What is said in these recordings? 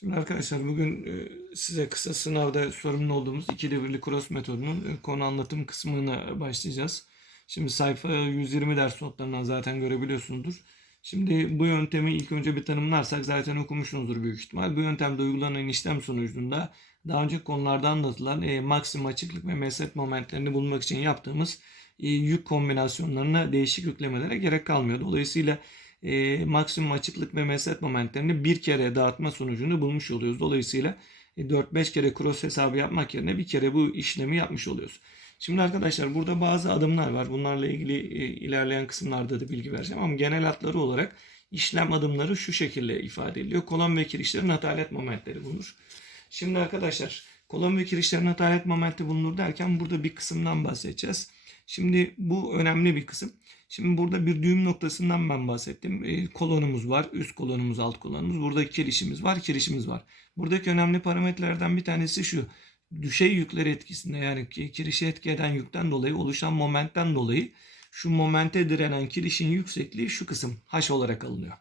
Şimdi arkadaşlar bugün e, size kısa sınavda sorumlu olduğumuz iki devirli cross metodunun e, konu anlatım kısmına başlayacağız. Şimdi sayfa 120 ders notlarından zaten görebiliyorsunuzdur. Şimdi bu yöntemi ilk önce bir tanımlarsak zaten okumuşsunuzdur büyük ihtimal. Bu yöntemde uygulanan işlem sonucunda daha önce konularda anlatılan e, maksimum açıklık ve meset momentlerini bulmak için yaptığımız e, yük kombinasyonlarına değişik yüklemelere gerek kalmıyor. Dolayısıyla e, maksimum açıklık ve meset momentlerini bir kere dağıtma sonucunu bulmuş oluyoruz. Dolayısıyla e, 4-5 kere cross hesabı yapmak yerine bir kere bu işlemi yapmış oluyoruz. Şimdi arkadaşlar burada bazı adımlar var. Bunlarla ilgili e, ilerleyen kısımlarda da bilgi vereceğim ama genel hatları olarak işlem adımları şu şekilde ifade ediliyor. Kolon ve kirişlerin hatalet momentleri bulunur. Şimdi arkadaşlar kolon ve kirişlerin hatalet momenti bulunur derken burada bir kısımdan bahsedeceğiz. Şimdi bu önemli bir kısım. Şimdi burada bir düğüm noktasından ben bahsettim. E, kolonumuz var. Üst kolonumuz, alt kolonumuz. Burada kirişimiz var, kirişimiz var. Buradaki önemli parametrelerden bir tanesi şu. Düşey yükler etkisinde yani ki- kirişe etki eden yükten dolayı oluşan momentten dolayı şu momente direnen kirişin yüksekliği şu kısım H olarak alınıyor.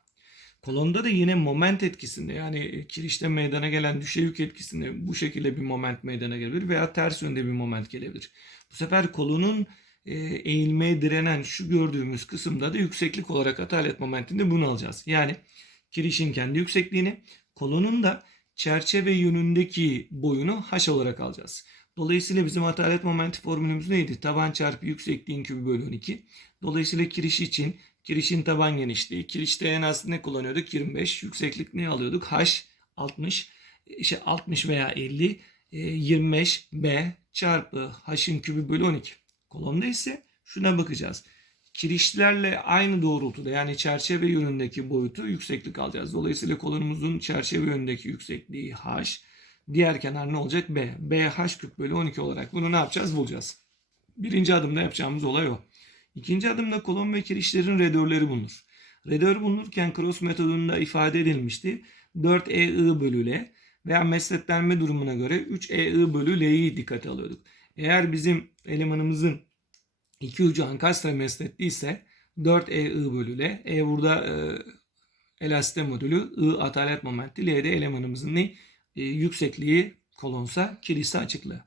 Kolonda da yine moment etkisinde yani kirişte meydana gelen düşey yük etkisinde bu şekilde bir moment meydana gelebilir veya ters yönde bir moment gelebilir. Bu sefer kolonun e, eğilmeye direnen şu gördüğümüz kısımda da yükseklik olarak atalet momentinde bunu alacağız. Yani kirişin kendi yüksekliğini, kolonun da çerçeve yönündeki boyunu h olarak alacağız. Dolayısıyla bizim atalet momenti formülümüz neydi? Taban çarpı yüksekliğin kübü bölü 12. Dolayısıyla kiriş için kirişin taban genişliği. Kirişte en az ne kullanıyorduk? 25. Yükseklik ne alıyorduk? H 60. İşte 60 veya 50. e, 25 B çarpı H'in kübü bölü 12. Kolonda ise şuna bakacağız. Kirişlerle aynı doğrultuda yani çerçeve yönündeki boyutu yükseklik alacağız. Dolayısıyla kolonumuzun çerçeve yönündeki yüksekliği h. Diğer kenar ne olacak? B. B h küp bölü 12 olarak bunu ne yapacağız? Bulacağız. Birinci adımda yapacağımız olay o. İkinci adımda kolon ve kirişlerin redörleri bulunur. Redör bulunurken cross metodunda ifade edilmişti. 4EI bölü L veya mesletlenme durumuna göre 3EI bölü L'yi dikkate alıyorduk. Eğer bizim elemanımızın iki ucu ankastre mesletliyse 4EI bölü L. E burada e, elastin modülü, I atalet momenti, L'de elemanımızın ne? E, yüksekliği kolonsa, kilise açıklığı.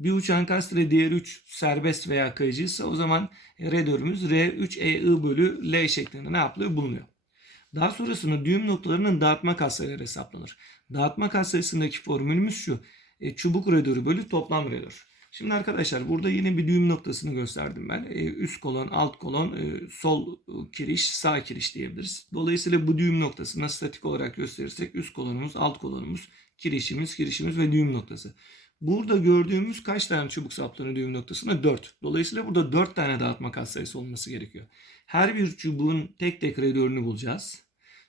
Bir uç ankastre diğer uç serbest veya kayıcıysa o zaman redörümüz R3EI bölü L şeklinde ne yapılıyor? Bulunuyor. Daha sonrasında düğüm noktalarının dağıtma katsayıları hesaplanır. Dağıtma katsayısındaki formülümüz şu. E, çubuk redörü bölü toplam redör. Şimdi arkadaşlar burada yine bir düğüm noktasını gösterdim ben. E, üst kolon, alt kolon, e, sol kiriş, sağ kiriş diyebiliriz. Dolayısıyla bu düğüm noktasını statik olarak gösterirsek üst kolonumuz, alt kolonumuz, kirişimiz, kirişimiz ve düğüm noktası. Burada gördüğümüz kaç tane çubuk saplanıyor düğüm noktasına? 4. Dolayısıyla burada 4 tane dağıtma katsayısı olması gerekiyor. Her bir çubuğun tek tek redörünü bulacağız.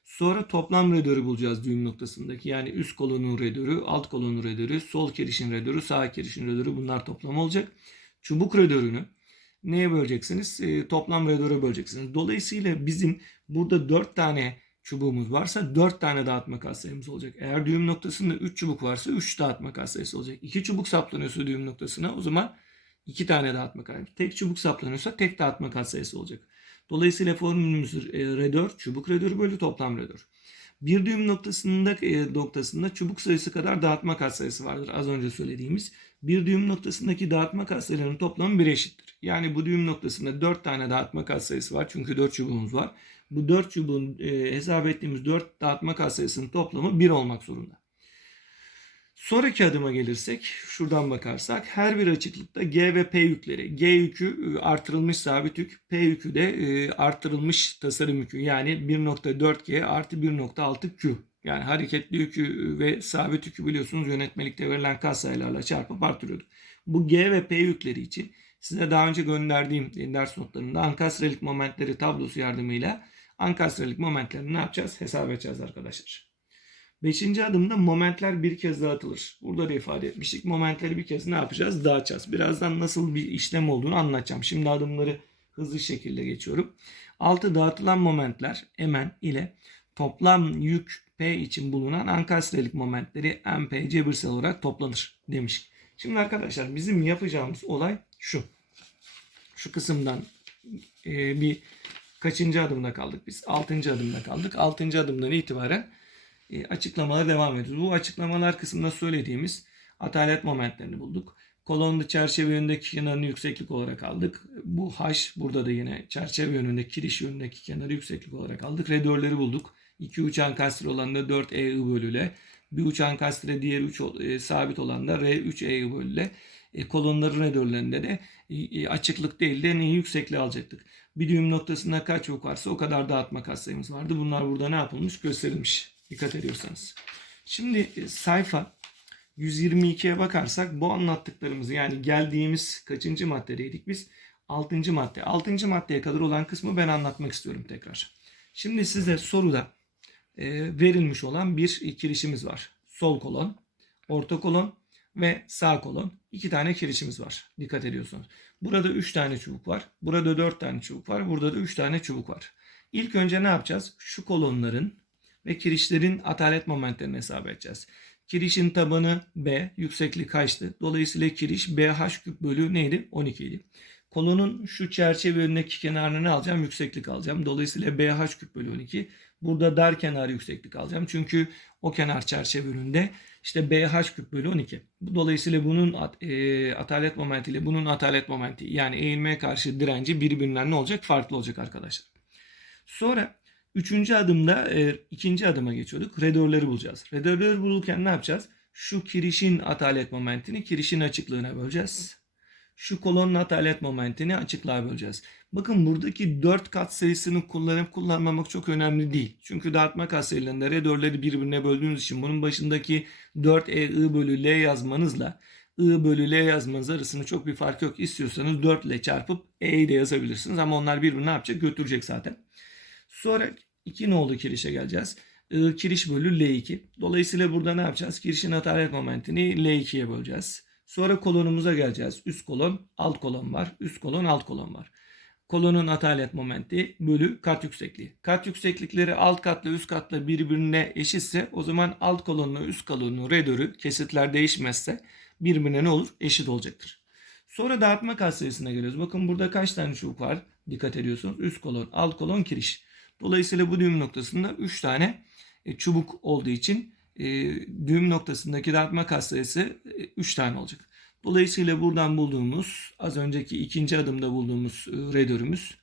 Sonra toplam redörü bulacağız düğüm noktasındaki. Yani üst kolonun redörü, alt kolonun redörü, sol kirişin redörü, sağ kirişin redörü bunlar toplam olacak. Çubuk redörünü neye böleceksiniz? E, toplam redöre böleceksiniz. Dolayısıyla bizim burada 4 tane çubuğumuz varsa 4 tane dağıtma katsayımız olacak. Eğer düğüm noktasında 3 çubuk varsa 3 dağıtma katsayısı olacak. 2 çubuk saplanıyorsa düğüm noktasına o zaman 2 tane dağıtma katsayısı. Tek çubuk saplanıyorsa tek dağıtma katsayısı olacak. Dolayısıyla formülümüz e, redör, çubuk redörü bölü toplam redör. Bir düğüm noktasında e, noktasında çubuk sayısı kadar dağıtma katsayısı vardır az önce söylediğimiz. Bir düğüm noktasındaki dağıtma katsayılarının toplamı 1 eşittir. Yani bu düğüm noktasında 4 tane dağıtma katsayısı var çünkü 4 çubuğumuz var. Bu 4 çubuğun e, hesap ettiğimiz 4 dağıtma katsayısının toplamı 1 olmak zorunda. Sonraki adıma gelirsek, şuradan bakarsak her bir açıklıkta G ve P yükleri. G yükü e, artırılmış sabit yük, P yükü de e, artırılmış tasarım yükü. Yani 1.4G artı 1.6 Q. Yani hareketli yükü ve sabit yükü biliyorsunuz yönetmelikte verilen katsayılarla çarpıp artırıyorduk. Bu G ve P yükleri için size daha önce gönderdiğim ders notlarında ankastrelik momentleri tablosu yardımıyla ankastrelik momentlerini ne yapacağız? Hesap edeceğiz arkadaşlar. Beşinci adımda momentler bir kez dağıtılır. Burada da ifade etmiştik. Momentleri bir kez ne yapacağız? Dağıtacağız. Birazdan nasıl bir işlem olduğunu anlatacağım. Şimdi adımları hızlı şekilde geçiyorum. Altı dağıtılan momentler Mn ile toplam yük P için bulunan ankastrelik momentleri MP cebirsel olarak toplanır demiş. Şimdi arkadaşlar bizim yapacağımız olay şu. Şu kısımdan e, bir kaçıncı adımda kaldık biz? Altıncı adımda kaldık. Altıncı adımdan itibaren e, açıklamalara devam ediyoruz. Bu açıklamalar kısmında söylediğimiz atalet momentlerini bulduk. Kolonlu çerçeve yönündeki kenarını yükseklik olarak aldık. Bu H burada da yine çerçeve yönünde kiriş yönündeki kenarı yükseklik olarak aldık. Redörleri bulduk. İki uçan kastre olan da 4 EI bölüyle. Bir uçan kastre diğer 3 e, sabit olan da R3 EI bölüyle. E, kolonların redörlerinde de e, açıklık değil de neyi yüksekliği alacaktık. Bir düğüm noktasında kaç çubuk varsa o kadar dağıtma katsayımız vardı. Bunlar burada ne yapılmış? Gösterilmiş. Dikkat ediyorsanız. Şimdi e, sayfa 122'ye bakarsak bu anlattıklarımızı yani geldiğimiz kaçıncı maddedeydik biz? 6. madde. 6. maddeye kadar olan kısmı ben anlatmak istiyorum tekrar. Şimdi size soruda e, verilmiş olan bir kirişimiz var. Sol kolon, orta kolon ve sağ kolon. İki tane kirişimiz var. Dikkat ediyorsunuz. Burada 3 tane çubuk var. Burada 4 tane çubuk var. Burada da 3 tane çubuk var. İlk önce ne yapacağız? Şu kolonların ve kirişlerin atalet momentlerini hesap edeceğiz. Kirişin tabanı B, yükseklik kaçtı? Dolayısıyla kiriş BH küp bölü neydi? 12 idi. Kolonun şu çerçeve önündeki kenarını ne alacağım? Yükseklik alacağım. Dolayısıyla BH küp bölü 12. Burada dar kenar yükseklik alacağım. Çünkü o kenar çerçeve önünde işte BH küp bölü 12. Dolayısıyla bunun at, e, atalet momenti ile bunun atalet momenti yani eğilmeye karşı direnci birbirinden ne olacak? Farklı olacak arkadaşlar. Sonra üçüncü adımda e, ikinci adıma geçiyorduk. Redörleri bulacağız. Redörleri bulurken ne yapacağız? Şu kirişin atalet momentini kirişin açıklığına böleceğiz. Şu kolonun atalet momentini açıklığa böleceğiz. Bakın buradaki 4 kat sayısını kullanıp kullanmamak çok önemli değil. Çünkü dağıtma katsayılarında redörleri birbirine böldüğünüz için bunun başındaki 4E I bölü L yazmanızla I bölü L yazmanız arasında çok bir fark yok. İstiyorsanız 4 ile çarpıp E'yi de yazabilirsiniz ama onlar birbirini ne yapacak? Götürecek zaten. Sonra 2 nolu kirişe geleceğiz. I kiriş bölü L2. Dolayısıyla burada ne yapacağız? Kirişin atalet momentini L2'ye böleceğiz. Sonra kolonumuza geleceğiz. Üst kolon, alt kolon var. Üst kolon, alt kolon var. Kolonun atalet momenti bölü kat yüksekliği. Kat yükseklikleri alt katla üst katla birbirine eşitse o zaman alt kolonla üst kolonun redörü kesitler değişmezse birbirine ne olur? Eşit olacaktır. Sonra dağıtma katsayısına geliyoruz. Bakın burada kaç tane çubuk var? Dikkat ediyorsunuz. Üst kolon, alt kolon, kiriş. Dolayısıyla bu düğüm noktasında 3 tane e, çubuk olduğu için e, düğüm noktasındaki dağıtma katsayısı 3 tane olacak. Dolayısıyla buradan bulduğumuz az önceki ikinci adımda bulduğumuz e, redörümüz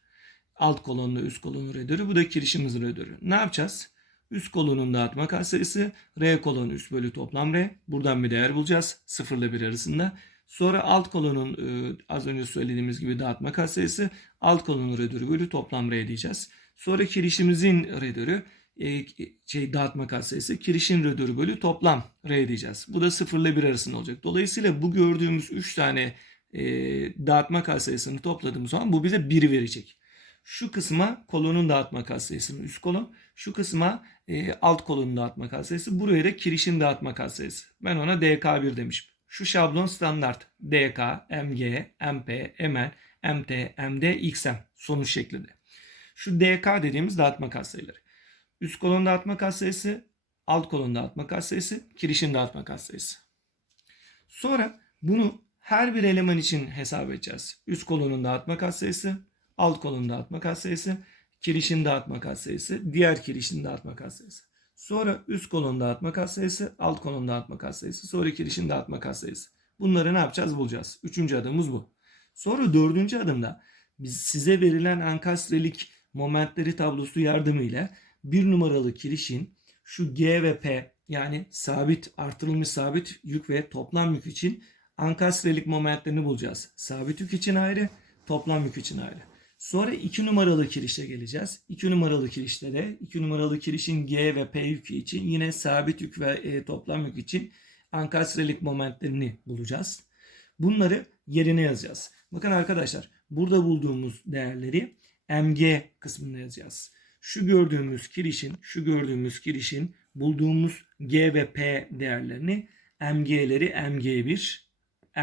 alt kolonlu üst kolonun redörü. Bu da kirişimiz redörü. Ne yapacağız? Üst kolonun dağıtma katsayısı R kolon üst bölü toplam R. Buradan bir değer bulacağız 0 ile 1 arasında. Sonra alt kolonun e, az önce söylediğimiz gibi dağıtma katsayısı alt kolonun redörü bölü toplam R diyeceğiz. Sonra kirişimizin redörü e, şey dağıtma katsayısı kirişin redörü bölü toplam R diyeceğiz. Bu da 0 ile 1 arasında olacak. Dolayısıyla bu gördüğümüz 3 tane e, dağıtma katsayısını topladığımız zaman bu bize 1 verecek. Şu kısma kolonun dağıtma katsayısının üst kolon, şu kısma e, alt kolonun dağıtma katsayısı, buraya da kirişin dağıtma katsayısı. Ben ona DK1 demişim. Şu şablon standart DK, MG, MP, ML, MT, MD, XM sonuç şeklinde. Şu DK dediğimiz dağıtma katsayıları. Üst kolon dağıtma katsayısı, alt kolon dağıtma katsayısı, kirişin dağıtma katsayısı. Sonra bunu her bir eleman için hesap edeceğiz. Üst kolonun dağıtma katsayısı, alt kolonun dağıtma katsayısı, kirişin dağıtma katsayısı, diğer kirişin dağıtma katsayısı. Sonra üst kolon dağıtma katsayısı, alt kolon dağıtma katsayısı, sonra kirişin dağıtma katsayısı. Bunları ne yapacağız bulacağız. Üçüncü adımımız bu. Sonra dördüncü adımda biz size verilen ankastrelik momentleri tablosu yardımıyla bir numaralı kirişin şu G ve P yani sabit artırılmış sabit yük ve toplam yük için ankastrelik momentlerini bulacağız. Sabit yük için ayrı, toplam yük için ayrı. Sonra 2 numaralı kirişe geleceğiz. 2 numaralı kirişte de 2 numaralı kirişin G ve P yükü için yine sabit yük ve e, toplam yük için ankastrelik momentlerini bulacağız. Bunları yerine yazacağız. Bakın arkadaşlar burada bulduğumuz değerleri MG kısmında yazacağız. Şu gördüğümüz kirişin, şu gördüğümüz kirişin bulduğumuz G ve P değerlerini MG'leri MG1,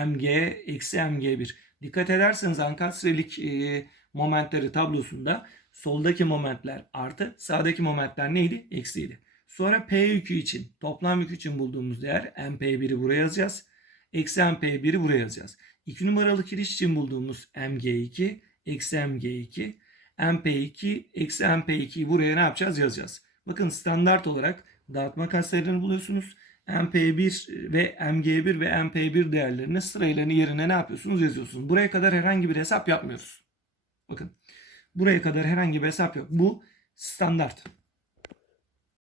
MG eksi MG1. Dikkat ederseniz ankastrelik e, momentleri tablosunda soldaki momentler artı, sağdaki momentler neydi? Eksiydi. Sonra P yükü için, toplam yük için bulduğumuz değer MP1'i buraya yazacağız. Eksi MP1'i buraya yazacağız. 2 numaralı kiriş için bulduğumuz MG2, eksi MG2, MP2, eksi MP2'yi buraya ne yapacağız? Yazacağız. Bakın standart olarak Dağıtma katsayılarını buluyorsunuz. MP1 ve MG1 ve MP1 değerlerini sırayla yerine ne yapıyorsunuz yazıyorsunuz. Buraya kadar herhangi bir hesap yapmıyoruz. Bakın buraya kadar herhangi bir hesap yok. Bu standart.